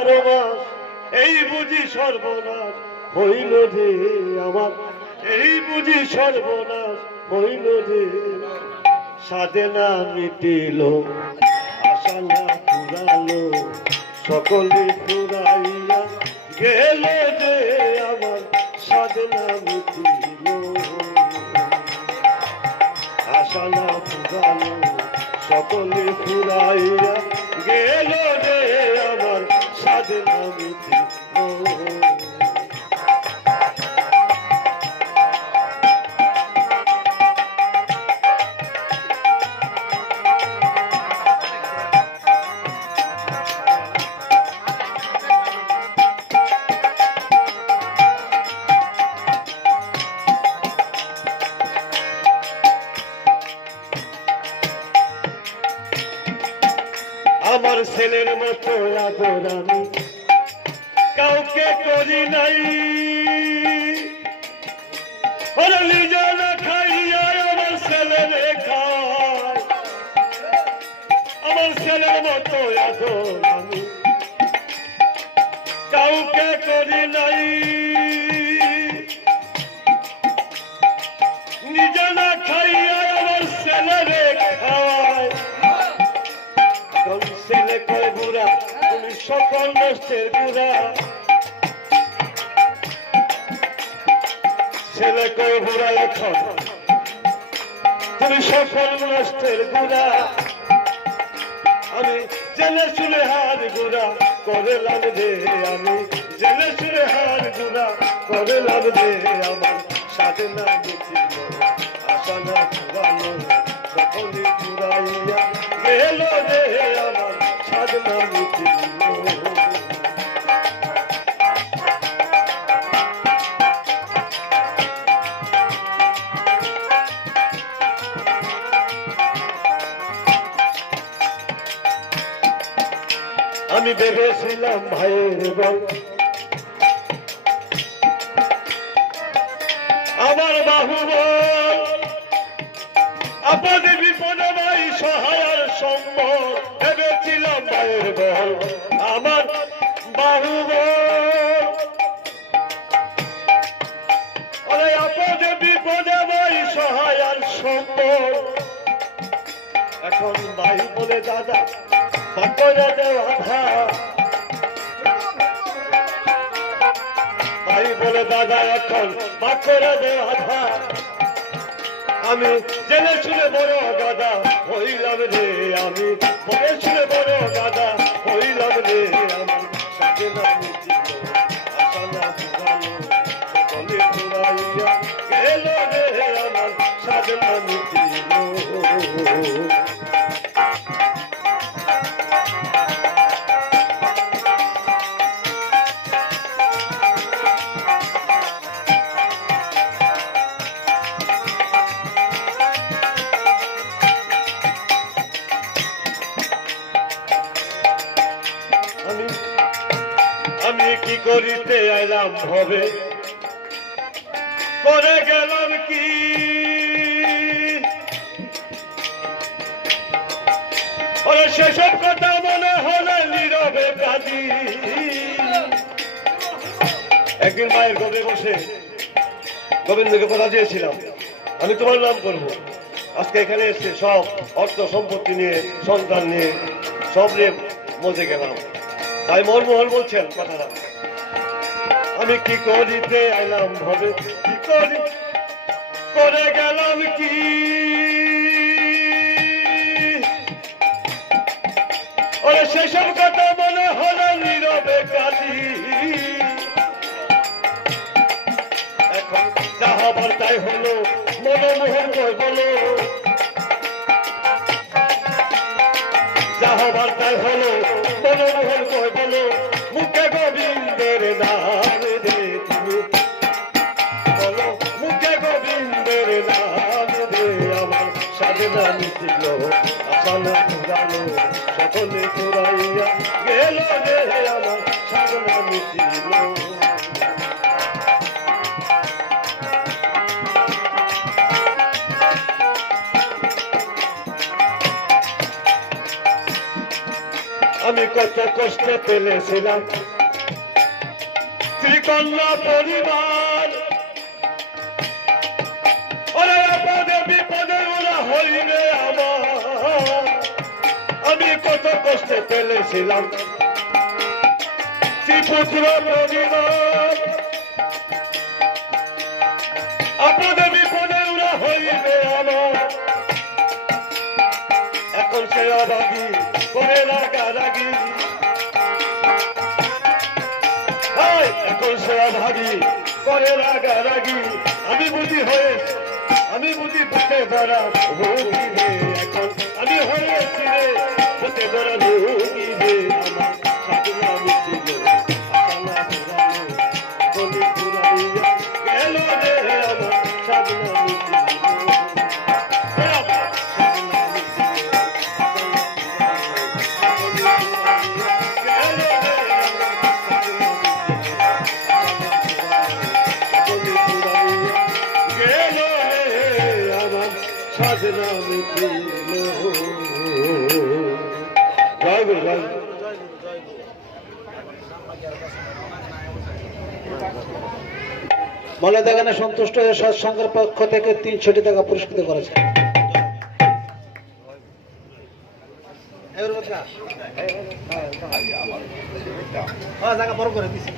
12 মাস এই বুঝি সর্বনাশ হইল রে আমার, এই বুঝি সর্বনাশ হইল রে। সাধে না মিটিল আশা না ফুরালো, সকলে ফুরাইয়া গেল রে আমার, সাধে না মিটিল আশা না ফুরালো, সকলে ফুরাইয়া গেল রে আমার, সাধে না মিটিল। আমার ছেলের মতো আদর আমি কাউকে করি নাই, নিজে না খাইয়া আমার ছেলেরে খায়। আমার ছেলের মতো আদর আমি কাউকে করি নাই, নিজে না খাইয়া আমার ছেলেরে খায়। ছেলে কয় বুড়া তুমি সকল নষ্টের বুড়া, ছেলে কয় বুড়া এখন তুমি সকল নষ্টের বুড়া। আমি জেলে শুনে হার গুড়া করে লাগবে, আমি জেলে শুনে হার গুড়া করে লাগবে আমার, সাধে না মিটিল আশা না ফুরালো, সকলে ফুরাইয়া গেল রে আমার, সাধে না মিটিল। আমি ভেবেছিলাম ভাইয়ের বল আমার বাহুবল, আপদে বিপদে ভাই সহায়ের সম্বল। ভেবেছিলাম ভাইয়ের বল আমার বাহুবল, আপদে বিপদে ভাই সহায়ের সম্বল। এখন ভাই বলে দাদা করে দেওয়া আধা, ভাই বলে দাদা এখন করে দেওয়া আধা। আমি জেনে শুনে বড় দাদা হইলাম রে, আমি বলে শুনে বড় দাদা হইলাম রে আমার, সাথে না মিটিল আশা না ফুরালো, সকলে ফুরাইয়া গেল রে আমার, সাথে না মিটিল। আমি কি করিতে আইলাম হবে, করে গেলাম কি, ওরে সেসব কথা মনে হলে নীরবে কাঁদি। একদিন মায়ের গর্ভে বসে গোবিন্দকে কথা দিয়েছিলাম আমি তোমার নাম করব। আজকে এখানে এসে সব অর্থ সম্পত্তি নিয়ে সন্তান নিয়ে সব নিয়ে মজে গেলাম, তাই মনমোহন বলছেন কথাটা। আমি কি করিতে আইলাম হবে, কি করি করে গেলাম কি, ওরে সেসব কথা মনে হলো নীরবে কাঁদি। এখন যা হবার তাই হলো, মনমোহন কই বলো, যা হবার তাই হলো, মনমোহন কই বলো, মুখে গোবিন্দের নাম রে তুমি বলো, মুখে গোবিন্দের নাম রে আমার, সাধে না মিটিল আশা না ফুরালো, সকলে ফুরাইয়া গেল রে আমার, সাধে না মিটিল। আমি কত কষ্ট পেলেছিলাম শ্রীকন্যা পরিবার ওরে আপদে বিপদে ওরা হইবে আমার আমি কত কষ্ট পেলেছিলাম শ্রীপুত্র পরিবার আপদে বিপদে ওরা হইবে আমার এখন সে অভাগী করে রাগারাগি এখন সে অভাগী করে রাগারাগি আমি বুঝি বুঝতে পারা রোগী এখন আমি হয়েছি রে বুঝতে পারা রোগী রে আমার সাধনা মিছিল গেল রে আমার সাধনা মিছিল মলেদাগানে সন্তুষ্ট হয়ে সৎসঙ্গের পক্ষ থেকে 300 টাকা পুরস্কৃত করেছে। জায়গা বড় করে দিছি।